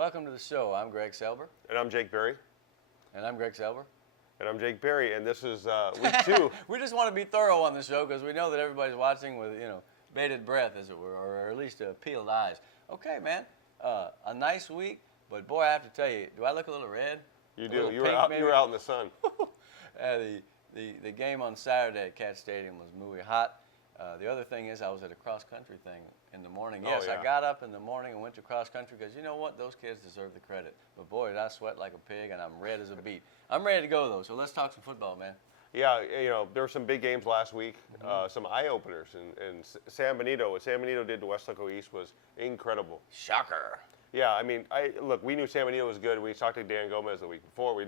Welcome to the show. I'm Greg Selber. And I'm Jake Berry. And I'm Greg Selber. And I'm Jake Berry, and this is week 2. We just want to be thorough on the show because we know that everybody's watching with, bated breath, as it were, or at least peeled eyes. Okay, man, a nice week, but boy, I have to tell you, do I look a little red? You do. You were out in the sun. The game on Saturday at Cat Stadium was muy hot. The other thing is I was at a cross-country thing in the morning. Yes, Oh, yeah. I got up in the morning and went to cross-country because you know what? Those kids deserve the credit. But, boy, did I sweat like a pig, and I'm red as a beet. I'm ready to go, though, so let's talk some football, man. Yeah, there were some big games last week, some eye-openers. And San Benito, what San Benito did to Weslaco East was incredible. Shocker. Yeah, I mean, look, we knew San Benito was good. We talked to Dan Gomez the week before. We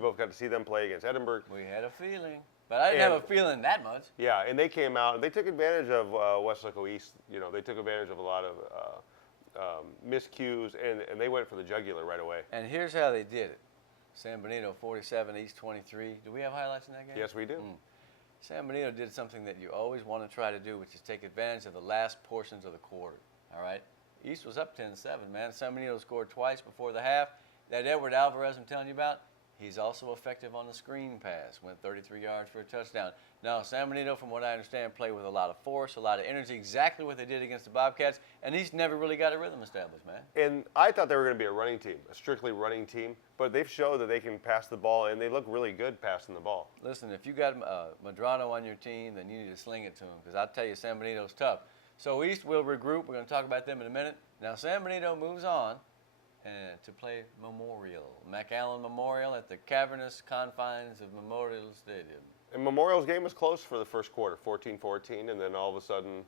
both got to see them play against Edinburgh. We had a feeling. But I didn't have a feeling that much. Yeah, and they came out, and they took advantage of Weslaco East. They took advantage of a lot of miscues, and they went for the jugular right away. And here's how they did it. San Benito 47, East 23. Do we have highlights in that game? Yes, we do. San Benito did something that you always want to try to do, which is take advantage of the last portions of the quarter. All right? East was up 10-7, man. San Benito scored twice before the half. That Edward Alvarez I'm telling you about, he's also effective on the screen pass. Went 33 yards for a touchdown. Now, San Benito, from what I understand, played with a lot of force, a lot of energy, exactly what they did against the Bobcats, and East never really got a rhythm established, man. And I thought they were going to be a running team, a strictly running team, but they've showed that they can pass the ball, and they look really good passing the ball. Listen, if you got Medrano on your team, then you need to sling it to him, because I'll tell you, San Benito's tough. So East will regroup. We're going to talk about them in a minute. Now, San Benito moves on to play Memorial, McAllen Memorial at the cavernous confines of Memorial Stadium. And Memorial's game was close for the first quarter, 14-14, and then all of a sudden,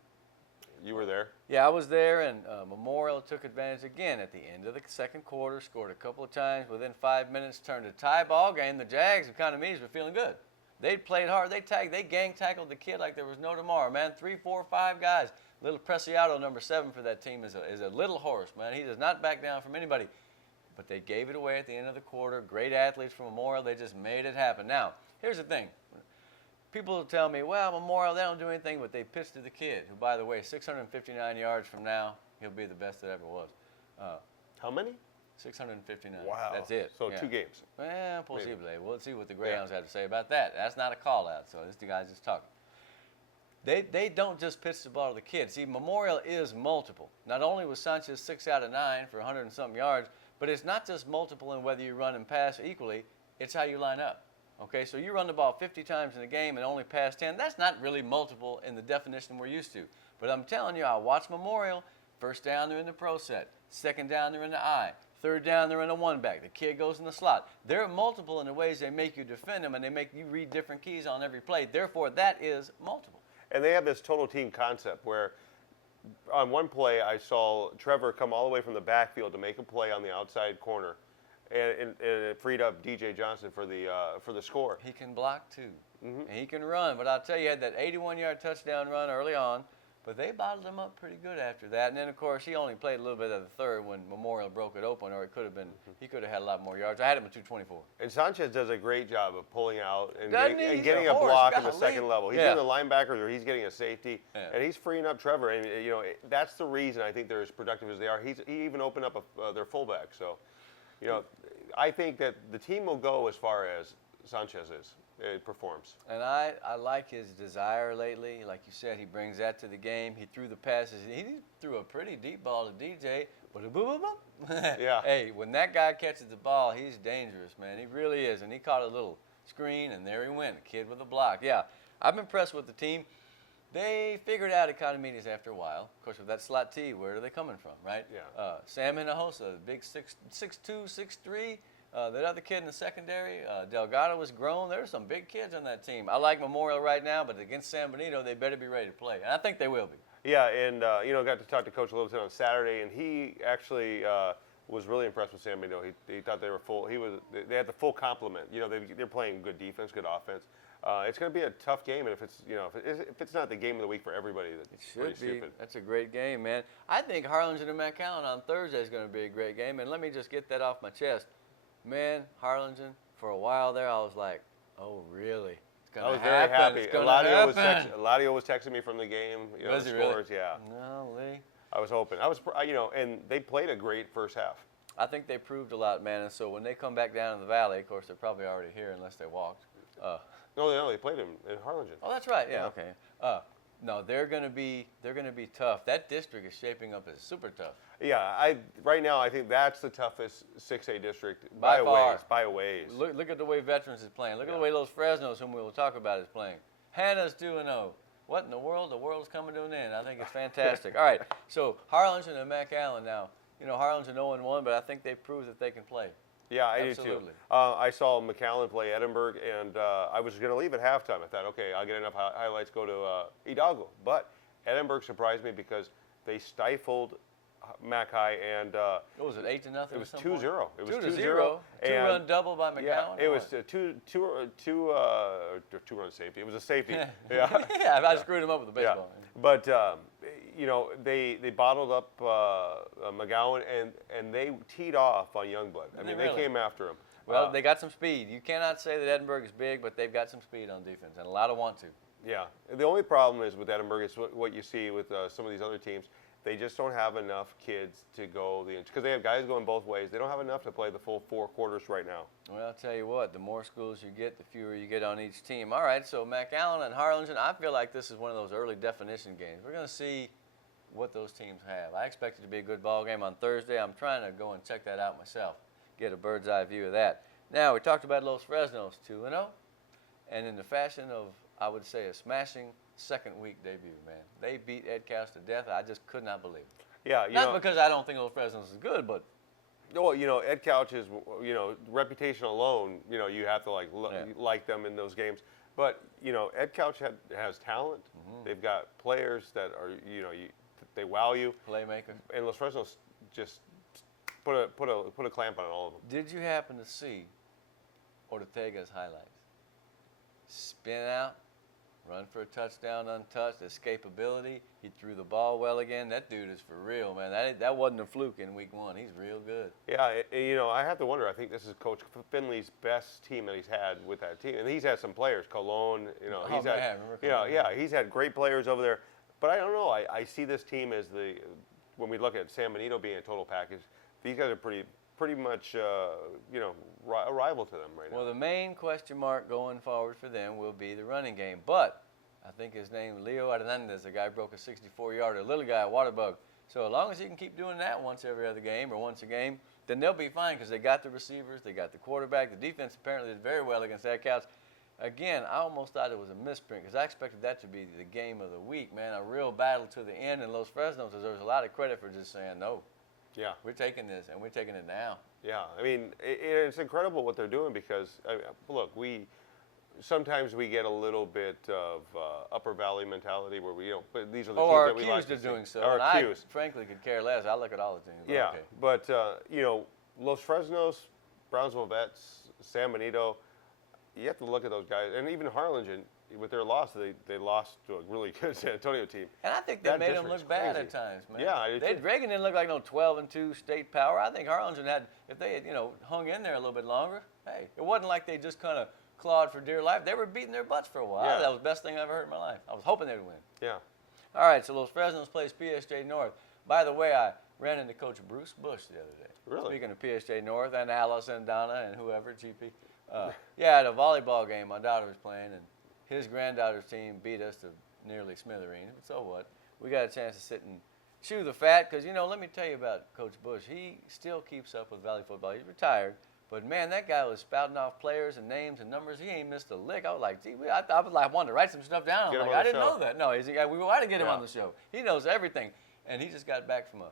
you were there. Yeah, I was there, and Memorial took advantage again at the end of the second quarter, scored a couple of times. Within 5 minutes, turned a tie ball game. The Jags, kind of me's, were feeling good. They played hard. They gang tackled the kid like there was no tomorrow, man. 3, 4, 5 guys. Little Preciado, number 7 for that team, is a little horse, man. He does not back down from anybody. But they gave it away at the end of the quarter. Great athletes from Memorial. They just made it happen. Now, here's the thing. People tell me, well, Memorial, they don't do anything, but they pitched to the kid, who, by the way, 659 yards from now, he'll be the best that ever was. How many? 659. Wow. That's it. So yeah. 2 games. Well, possibly. We'll see what the Greyhounds have to say about that. That's not a call-out, so this guy's just talking. They don't just pitch the ball to the kid. See, Memorial is multiple. Not only was Sanchez 6 out of 9 for 100 and something yards, but it's not just multiple in whether you run and pass equally. It's how you line up. Okay, so you run the ball 50 times in a game and only pass 10. That's not really multiple in the definition we're used to. But I'm telling you, I watch Memorial. First down, they're in the pro set. Second down, they're in the I. Third down, they're in a one-back. The kid goes in the slot. They're multiple in the ways they make you defend them, and they make you read different keys on every play. Therefore, that is multiple. And they have this total team concept where on one play I saw Trevor come all the way from the backfield to make a play on the outside corner, and it freed up DJ Johnson for the score. He can block too, and he can run. But I'll tell you, he had that 81-yard touchdown run early on, but they bottled him up pretty good after that. And then, of course, he only played a little bit of the third when Memorial broke it open, or it could have been he could have had a lot more yards. I had him at 224. And Sanchez does a great job of pulling out and Doesn't he? getting He's a a horse. block in the Golly. second level. He's Yeah. getting the linebackers or he's getting a safety, and he's freeing up Trevor. And that's the reason I think they're as productive as they are. He even opened up their fullback. So, I think that the team will go as far as Sanchez performs. And I like his desire lately. Like you said, he brings that to the game. He threw the passes. He threw a pretty deep ball to DJ. But boom, boom, boom. Yeah. Hey, when that guy catches the ball, he's dangerous, man. He really is. And he caught a little screen, and there he went, a kid with a block. Yeah, I'm impressed with the team. They figured out Economides after a while. Of course, with that slot T, where are they coming from, right? Yeah. Sam Hinojosa, the big 6'2", 6'3". That other kid in the secondary, Delgado, was grown. There's some big kids on that team. I like Memorial right now, but against San Benito, they better be ready to play. And I think they will be. Yeah, and got to talk to Coach Littleton on Saturday, and he actually was really impressed with San Benito. He thought they were full. They had the full complement. They're playing good defense, good offense. It's going to be a tough game, and if it's not the game of the week for everybody, that's pretty stupid. That's a great game, man. I think Harlingen and McAllen on Thursday is going to be a great game, and let me just get that off my chest. Man, Harlingen, for a while there, I was like, oh, really? I was very happy. Eladio was texting me from the game. Was he scores, really? Yeah. No, Lee. I was hoping. And they played a great first half. I think they proved a lot, man. And so when they come back down in the valley, of course, they're probably already here unless they walked. No, they played him in Harlingen. Oh, that's right. Yeah. Okay. No, they're gonna be tough. That district is shaping up as super tough. Yeah, right now I think that's the toughest 6A district By a far. ways. By a ways. Look at the way Veterans is playing. Look at the way Los Fresnos, whom we will talk about, is playing. Hannah's 2-0. What in the world? The world's coming to an end. I think it's fantastic. All right. So Harlingen and McAllen now. You know, Harlingen 0-1, but I think they proved that they can play. Yeah, I Absolutely. do too. I saw McAllen play Edinburgh, and I was going to leave at halftime. I thought, okay, I'll get enough highlights, go to Hidalgo. But Edinburgh surprised me because they stifled Mac High, and What was it, 8-0? it was 2-0. It was 2-0. 2-0. Two-run double by McAllen. Yeah, it or was what? two-run safety. It was a safety. yeah, yeah. I screwed him up with the Yeah, baseball. but you know, they bottled up McGowan, and they teed off on Youngblood. I mean, they really? came after him. Well, they got some speed. You cannot say that Edinburgh is big, but they've got some speed on defense, and a lot of want to. Yeah. The only problem is with Edinburgh is what you see with some of these other teams. They just don't have enough kids to go because they have guys going both ways. They don't have enough to play the full 4 quarters right now. Well, I'll tell you what, the more schools you get, the fewer you get on each team. All right, so McAllen and Harlingen, I feel like this is one of those early definition games. We're going to see what those teams have. I expect it to be a good ball game on Thursday. I'm trying to go and check that out myself, get a bird's eye view of that. Now, we talked about Los Fresnos 2-0, and in the fashion of, I would say, a smashing second week debut, man. They beat Ed Couch to death. I just could not believe it. Yeah, Not because I don't think Los Fresnos is good, but well, you know, Ed Couch's, you know, reputation alone, you know, you have to like them in those games. But you know, Ed Couch has talent. They've got players that are, you know, they wow you. playmaker. And Los Fresnos just put a clamp on all of them. Did you happen to see Ortega's highlights? Spin out, run for a touchdown untouched, escapability. He threw the ball well again. That dude is for real, man. That wasn't a fluke in week 1. He's real good. Yeah, you know, I have to wonder. I think this is Coach Finley's best team that he's had with that team, and he's had some players. Cologne, you know, he's had, remember you know, Cologne? yeah, he's had great players over there. But I don't know. I see this team as when we look at San Benito being a total package, these guys are pretty much, you know, a rival to them right now. Well, the main question mark going forward for them will be the running game. But I think his name, Leo Hernandez, the guy broke a 64-yarder, little guy, a water bug. So as long as he can keep doing that once every other game or once a game, then they'll be fine because they got the receivers, they got the quarterback. The defense apparently did very well against that Couch. Again, I almost thought it was a misprint because I expected that to be the game of the week, man, a real battle to the end. And Los Fresnos deserves a lot of credit for just saying, no, Yeah. we're taking this, and we're taking it now. Yeah. I mean, it's incredible what they're doing because, look, sometimes we get a little bit of upper valley mentality where we, you know, but these are the teams Or that we like accused to of see. doing so. Or And I, accused. frankly, could care less. I look at all the teams. But Yeah, okay. but you know, Los Fresnos, Brownsville Vets, San Benito, you have to look at those guys, and even Harlingen, with their loss, they lost to a really good San Antonio team. And I think they That made them district's look bad crazy. at times, man. Yeah, I do too. Reagan didn't look like no 12-2 state power. I think Harlingen had, if they had, you know, hung in there a little bit longer, hey, it wasn't like they just kind of clawed for dear life. They were beating their butts for a while. Yeah. That was the best thing I ever heard in my life. I was hoping they'd win. Yeah. All right, so Los Fresnos plays PSJ North. By the way, I ran into Coach Bruce Bush the other day. Really? Speaking of PSJ North and Alice and Donna and whoever, GP. Yeah, at a volleyball game my daughter was playing, and his granddaughter's team beat us to nearly smithereens. But so what? We got a chance to sit and chew the fat because, you know, let me tell you about Coach Bush. He still keeps up with Valley football. He's retired. But, man, that guy was spouting off players and names and numbers. He ain't missed a lick. I was like, gee, I was like, wanted to write some stuff down. Get I'm him like, on I the didn't show. know that. No, we wanted to get him Yeah. on the show. He knows everything. And he just got back from a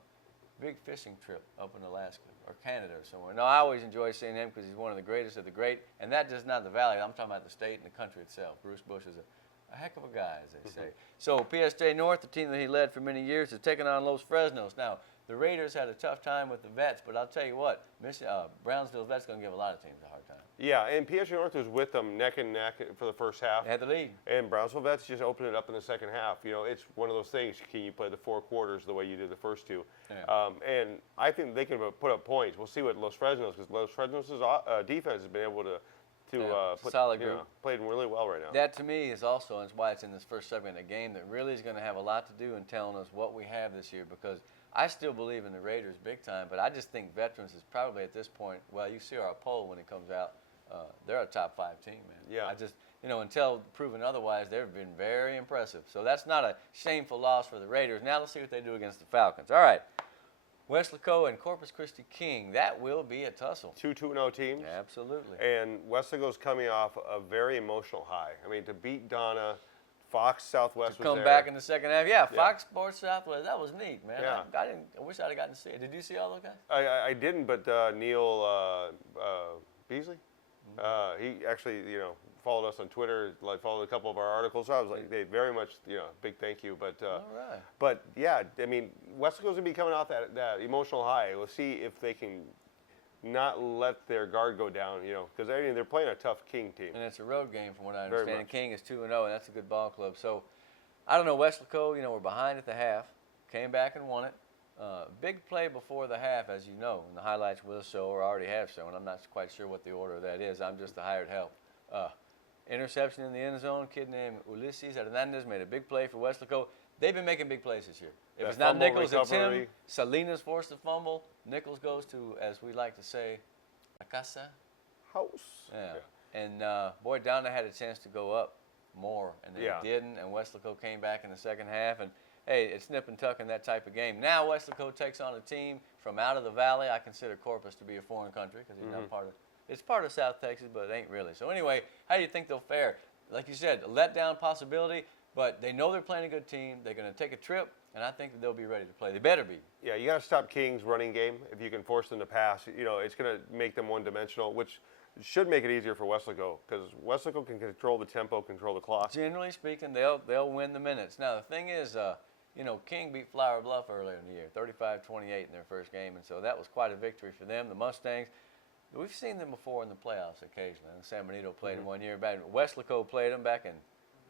big fishing trip up in Alaska or Canada or somewhere. No, I always enjoy seeing him because he's one of the greatest of the great. And that just not the Valley. I'm talking about the state and the country itself. Bruce Bush is a heck of a guy, as they say. So PSJ North, the team that he led for many years, is taking on Los Fresnos. Now, the Raiders had a tough time with the Vets, but I'll tell you what, Brownsville Vets going to give a lot of teams a hard time. Yeah, and PSG North was with them neck and neck for the first half. They had the lead. And Brownsville Vets just opened it up in the second half. You know, it's one of those things. Can you play the 4 quarters the way you did the first 2? Yeah. And I think they can put up points. We'll see what Los Fresnos, because Los Fresnos' defense has been able to put solid you know, group. played really well right now. That, to me, is also, and it's why it's in this first segment, a game that really is going to have a lot to do in telling us what we have this year, because I still believe in the Raiders big time, but I just think veterans is probably at this point, well, you see our poll when it comes out, they're a top 5 team, man. Yeah. I just, until proven otherwise, they've been very impressive. So that's not a shameful loss for the Raiders. Now let's see what they do against the Falcons. All right. Weslaco and Corpus Christi King, that will be a tussle. 2-2-0 teams. Absolutely. And Weslaco's coming off a very emotional high. I mean, to beat Donna, Fox Southwest was Come there. back in the second half. Yeah, Fox Sports Southwest, that was neat, man. Yeah. I wish I'd have gotten to see it. Did you see all those guys? I didn't, but Neil Beasley, he actually, followed us on Twitter, followed a couple of our articles. So I was like, they very much, big thank you. But All right. but yeah, I mean, Weslaco's gonna be coming off that emotional high. We'll see if they can not let their guard go down, because they're playing a tough King team. And it's a road game from what I Very understand. And much. King is 2-0, and that's a good ball club. So, I don't know, Weslaco, we're behind at the half. Came back and won it. Big play before the half, as you know, and the highlights will show or already have shown. I'm not quite sure what the order of that is. I'm just the hired help. Interception in the end zone. Kid named Ulysses Hernandez made a big play for Weslaco. They've been making big plays this year. If That it's not fumble Nichols, it's him. recovery. Salinas forced the fumble. Nichols goes to, as we like to say, la casa. House. Yeah. And boy, Downer had a chance to go up more, and they Yeah. didn't. And Weslaco came back in the second half. And hey, it's nip and tuck in that type of game. Now Weslaco takes on a team from out of the valley. I consider Corpus to be a foreign country because he's not part of. It's part of South Texas, but it ain't really. So anyway, how do you think they'll fare? Like you said, a letdown possibility, but they know they're playing a good team. They're going to take a trip, and I think that they'll be ready to play. They better be. Yeah, you got to stop King's running game. If you can force them to pass, it's going to make them one-dimensional, which should make it easier for Weslaco because Weslaco can control the tempo, control the clock. Generally speaking, they'll win the minutes. Now the thing is, King beat Flower Bluff earlier in the year, 35-28 in their first game, and so that was quite a victory for them. The Mustangs, we've seen them before in the playoffs occasionally. San Benito played them one year back. Weslaco played them back in,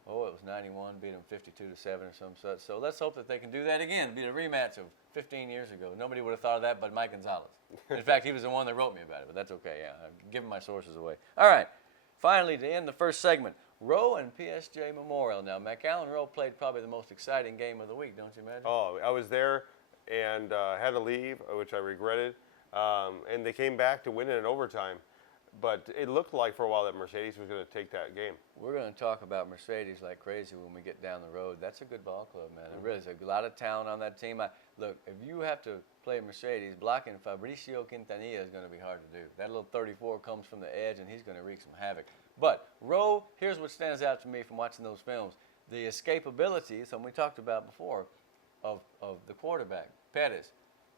it was 91, beat them 52-7 or some such. So let's hope that they can do that again. Be a rematch of 15 years ago. Nobody would have thought of that but Mike Gonzalez. In fact, he was the one that wrote me about it, but that's okay. Yeah, I'm giving my sources away. All right. Finally, to end the first segment, Rowe and PSJ Memorial. Now, McAllen Rowe played probably the most exciting game of the week, don't you imagine? Oh, I was there and had to leave, which I regretted. And they came back to win it in overtime. But it looked like for a while that Mercedes was going to take that game. We're going to talk about Mercedes like crazy when we get down the road. That's a good ball club, man. It really is a lot of talent on that team. Look, if you have to play Mercedes, blocking Fabricio Quintanilla is going to be hard to do. That little 34 comes from the edge, and he's going to wreak some havoc. But Rowe, here's what stands out to me from watching those films. The escapability, something we talked about before, of the quarterback, Pettis.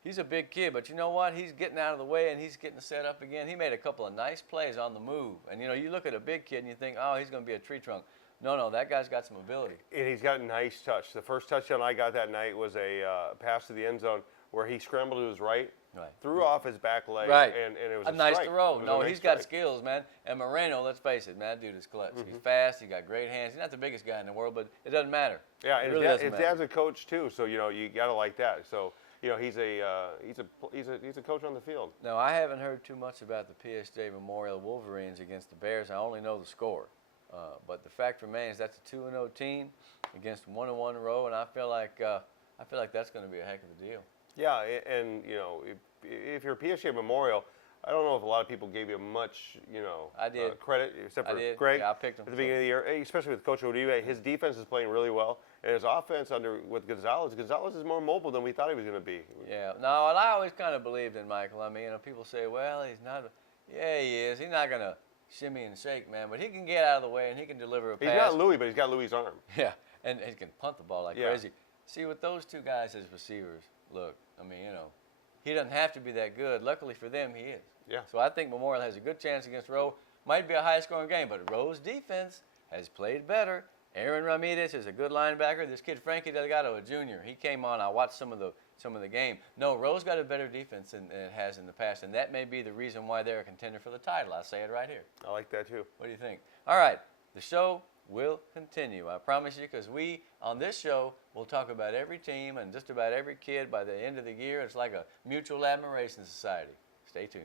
He's a big kid, but you know what? He's getting out of the way, and he's getting set up again. He made a couple of nice plays on the move. And, you look at a big kid, and you think, oh, he's going to be a tree trunk. No, that guy's got some ability. And he's got a nice touch. The first touchdown I got that night was a pass to the end zone where he scrambled to his right, threw off his back leg, Right. and it was a nice strike. throw. It was No, a nice he's got strike. skills, man. And Moreno, let's face it, man, that dude is clutch. He's fast. He's got great hands. He's not the biggest guy in the world, but it doesn't matter. Yeah, it and really doesn't his matter. dad's a coach too, so you got to like that. So he's a coach on the field. No, I haven't heard too much about the PSJ Memorial Wolverines against the Bears. I only know the score. But the fact remains that's a 2-0 team against a 1-1 Row, and I feel like that's going to be a heck of a deal. Yeah, and if you're PSJ Memorial, I don't know if a lot of people gave you much, I did. credit, except I for did. Greg Yeah, I picked him. at the beginning of the year, especially with Coach Odibe. His defense is playing really well, and his offense with Gonzalez is more mobile than we thought he was going to be. Yeah. No, and I always kind of believed in Michael. I mean, people say, well, he's not. Yeah, he is. He's not going to shimmy and shake, man, but he can get out of the way and he can deliver a pass. He's not Louis, but he's got Louis' arm. Yeah, and he can punt the ball like crazy. See, with those two guys as receivers, look, I mean, he doesn't have to be that good. Luckily for them, he is. Yeah. So I think Memorial has a good chance against Rowe. Might be a high-scoring game, but Rowe's defense has played better. Aaron Ramirez is a good linebacker. This kid, Frankie Delgado, a junior, he came on. I watched some of the game. No, Rowe's got a better defense than it has in the past, and that may be the reason why they're a contender for the title. I say it right here. I like that too. What do you think? All right, the show will continue. I promise you, because we, on this show, will talk about every team and just about every kid by the end of the year. It's like a mutual admiration society. Stay tuned.